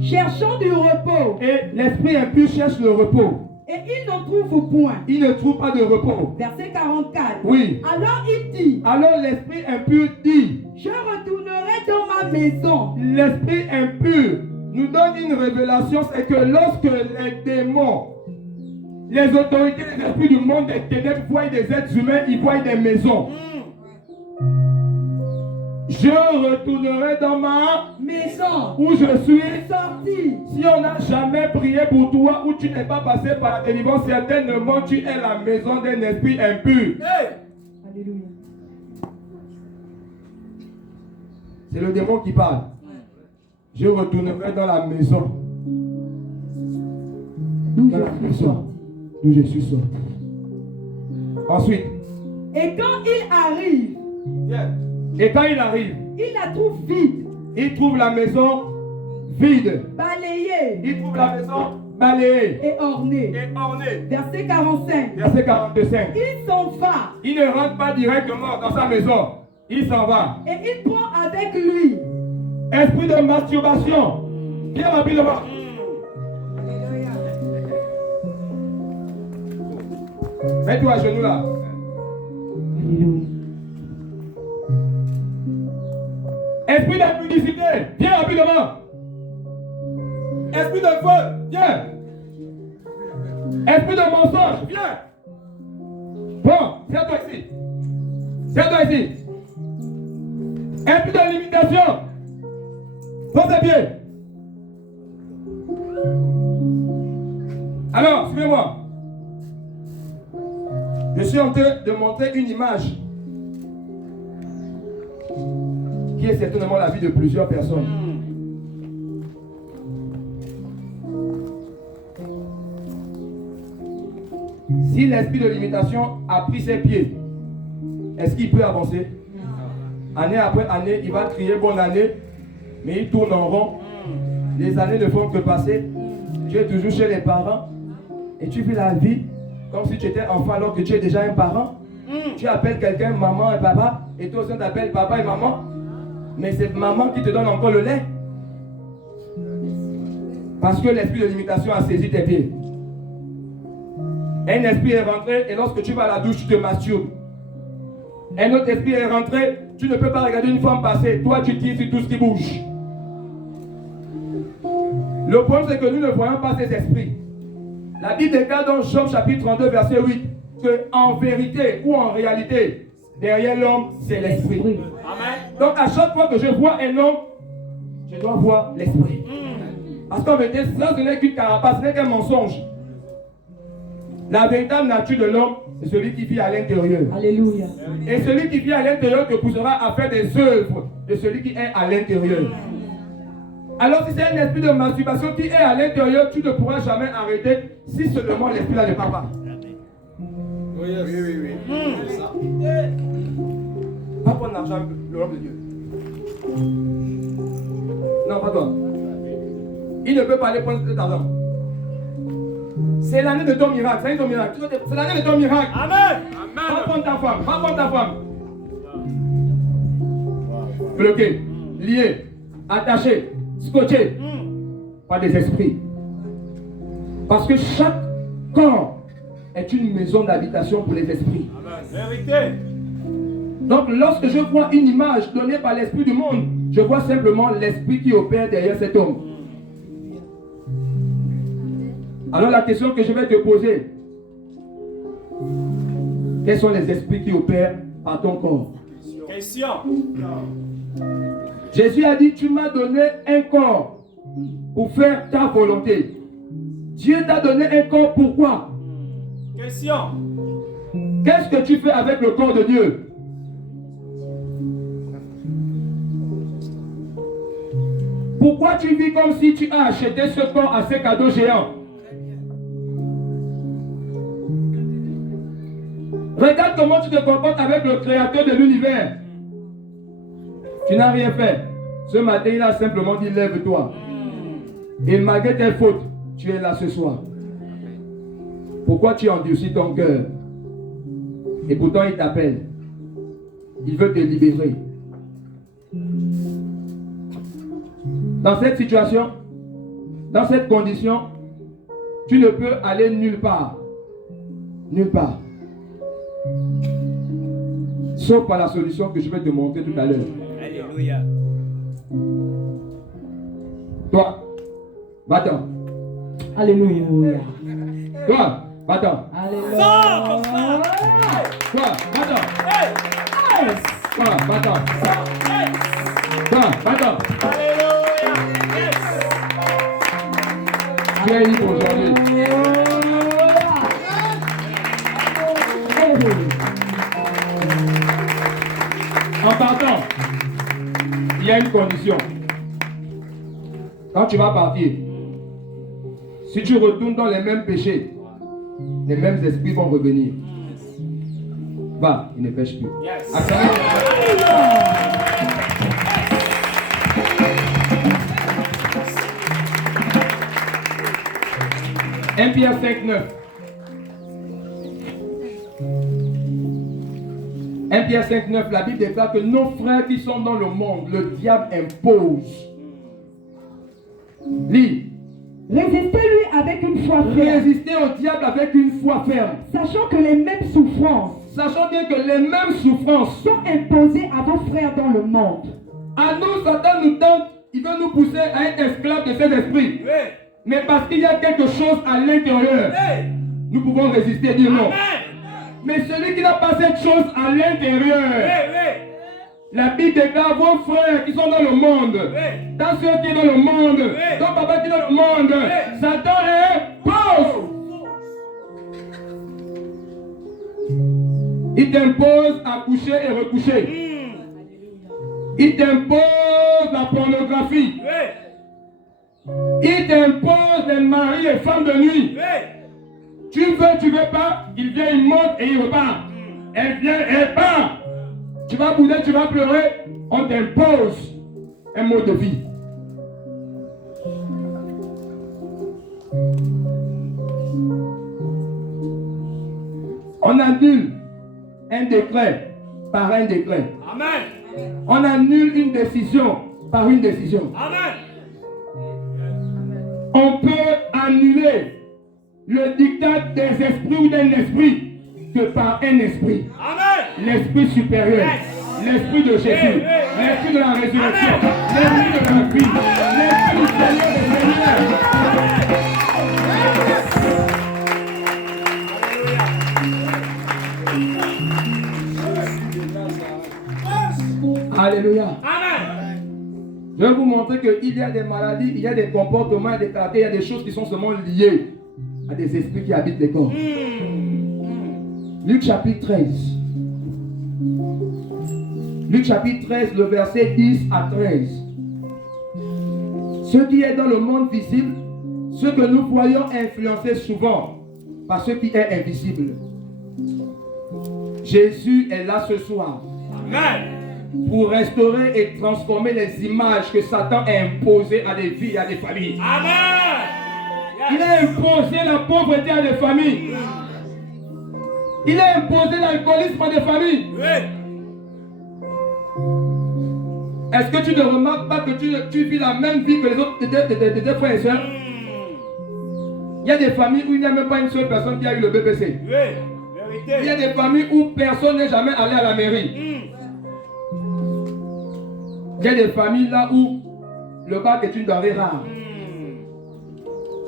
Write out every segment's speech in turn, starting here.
cherchant du repos. Et l'esprit impur cherche le repos. Et il n'en trouve point. Il ne trouve pas de repos. Verset 44. Oui. Alors il dit, Alors l'esprit impur dit, je retournerai dans ma maison. l'esprit impur nous donne une révélation, c'est que lorsque les démons, les autorités, les esprits du monde des ténèbres voient des êtres humains, ils voient des maisons. Je retournerai dans ma Maison. où je suis Sorti. Si on n'a jamais prié pour toi ou tu n'es pas passé par la délivrance, certainement tu es la maison d'un esprit impur. Alléluia. C'est le démon qui parle. Je retournerai dans la maison. Dans la maison d'où je suis sorti. Ensuite. Et quand il arrive, Et quand il arrive, il la trouve vide, il trouve la maison vide. balayée Il trouve la maison balayée et ornée. et ornée. Verset 45. Verset 45. Il s'en va Il ne rentre pas directement dans sa maison. Il s'en va. et il prend avec lui. Esprit de masturbation. Viens rapidement. Mets-toi à genoux là. Esprit d'impudicité, viens rapidement. Esprit de vol, viens. Esprit de mensonge, viens. Bon, tiens-toi ici. Tiens-toi ici. Esprit de limitation. Prends tes pieds. Alors, suivez-moi. Je suis en train de montrer une image qui est certainement la vie de plusieurs personnes. Si l'esprit de limitation a pris ses pieds, est-ce qu'il peut avancer? Année après année, il va crier bonne année, mais il tourne en rond. Les années ne font que passer. Tu es toujours chez les parents et tu vis la vie comme si tu étais enfant alors que tu es déjà un parent. Tu appelles quelqu'un maman et papa et toi aussi t'appelles papa et maman. Mais c'est maman qui te donne encore le lait. Parce que l'esprit de limitation a saisi tes pieds. Un esprit est rentré et lorsque tu vas à la douche, tu te masturbes. Un autre esprit est rentré, tu ne peux pas regarder une femme passer. Toi, tu tires sur tout ce qui bouge. Le problème, c'est que nous ne voyons pas ces esprits. La Bible déclare dans Job chapitre 32, verset 8, que en vérité ou en réalité, derrière l'homme, c'est l'esprit. Amen. Donc à chaque fois que je vois un homme, je dois voir l'esprit. Parce qu'en vérité, ça ce n'est qu'une carapace, ce n'est qu'un mensonge. La véritable nature de l'homme, c'est celui qui vit à l'intérieur. Alléluia. Et celui qui vit à l'intérieur te poussera à faire des œuvres de celui qui est à l'intérieur. Alors si c'est un esprit de masturbation qui est à l'intérieur, tu ne pourras jamais arrêter si seulement l'esprit là ne part pas. Oui, oui. C'est ça. Pas prendre l'argent, le robe de Dieu. Non, pas toi. Il ne peut pas aller prendre cet argent. C'est l'année de ton miracle. C'est ton miracle. C'est l'année de ton miracle. Amen. Va prendre ta femme. Va prendre ta femme. Bloqué, lié, attaché, scotché par des esprits. Parce que chaque corps est une maison d'habitation pour les esprits. Vérité. Donc lorsque je vois une image donnée par l'esprit du monde, je vois simplement l'esprit qui opère derrière cet homme. Alors la question que je vais te poser, quels sont les esprits qui opèrent par ton corps? Question. Jésus a dit, tu m'as donné un corps pour faire ta volonté. Dieu t'a donné un corps pourquoi? Question. Qu'est-ce que tu fais avec le corps de Dieu? Pourquoi tu vis comme si tu as acheté ce corps à ces cadeaux géants? Regarde comment tu te comportes avec le créateur de l'univers. Tu n'as rien fait. Ce matin, il a simplement dit, lève-toi. Et malgré tes fautes, tu es là ce soir. Pourquoi tu endurcis ton cœur? Et pourtant, il t'appelle. Il veut te libérer. Dans cette situation, dans cette condition, tu ne peux aller nulle part. Nulle part. Sauf par la solution que je vais te montrer tout à l'heure. Alléluia. Toi, va-t'en. Alléluia. Toi, va-t'en. Alléluia. Toi, va-t'en. Hey! Toi, va-t'en. Hey! Toi, va-t'en. Alléluia. Yes! Tu es libre aujourd'hui. En partant, il y a une condition. Quand tu vas partir, si tu retournes dans les mêmes péchés, les mêmes esprits vont revenir. Va, il ne pêche plus. Yes. Acclamez. 1 Pierre 5, 9. 1 Pierre 5, 9, la Bible déclare que nos frères qui sont dans le monde, le diable impose. Lis. Résistez-lui avec une foi ferme, Résistez au diable avec une foi ferme. sachant que les mêmes souffrances Sachant bien que les mêmes souffrances, sont imposées à vos frères dans le monde. à nous, Satan nous tente, il veut nous pousser à être esclaves de cet esprit. Oui. Mais parce qu'il y a quelque chose à l'intérieur, Hey! nous pouvons résister et dire non. Amen. Mais celui qui n'a pas cette chose à l'intérieur, Oui, oui. la Bible déclare vos frères qui sont dans le monde, Oui. dans ceux qui sont dans le monde, Oui. dans papa qui est dans le monde, Oui. Satan est pauvre. Il t'impose à coucher et recoucher. Il t'impose la pornographie. Oui. Il t'impose les maris et femmes de nuit. Oui. Tu veux, tu veux pas, il vient, il monte et il repart. Elle vient, elle part. Tu vas bouder, tu vas pleurer, on t'impose un mode de vie. On annule un décret par un décret. Amen. On annule une décision par une décision. Amen. On peut annuler le dictat des esprits ou d'un esprit que par un esprit. Amen. L'esprit supérieur, l'esprit de Jésus, l'esprit de la résurrection, l'esprit de la vie, l'esprit du Seigneur des Seigneurs. Alléluia. Amen. Je vais vous montrer qu'il y a des maladies, il y a des comportements, des caractères, il y a des choses qui sont seulement liées à des esprits qui habitent les corps. Luc chapitre 13. Luc chapitre 13, le verset 10 à 13. Ce qui est dans le monde visible, ce que nous voyons influencer souvent par ce qui est invisible. Jésus est là ce soir Amen. pour restaurer et transformer les images que Satan a imposées à des vies et à des familles. Amen. Il a imposé la pauvreté à des familles. Il a imposé l'alcoolisme à des familles. Oui. Est-ce que tu ne remarques pas que tu vis la même vie que les autres tes frères et sœurs? Il y a des familles où il n'y a même pas une seule personne qui a eu le BPC. Oui. Il y a Vérité. des familles où personne n'est jamais allé à la mairie. Il y a des familles là où le bac est une denrée rare.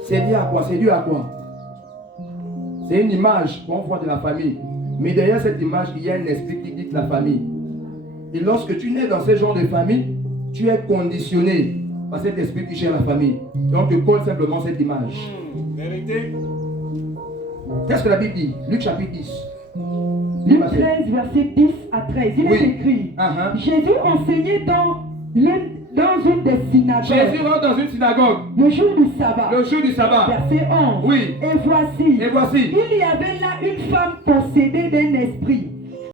C'est lié à quoi? C'est dû à quoi? C'est une image qu'on voit de la famille. Mais derrière cette image, il y a un esprit qui guide la famille. Et lorsque tu nais dans ce genre de famille, tu es conditionné par cet esprit qui gère la famille. Donc tu colles simplement cette image. Vérité. Qu'est-ce que la Bible dit? Luc chapitre 10. Luc 13, verset 10 à 13. Il est écrit. Jésus enseignait dans une des synagogues. Jésus rentre dans une synagogue. Le jour du sabbat. Le jour du sabbat. Verset 11. Oui. Et voici. Et voici. Il y avait là une femme possédée d'un esprit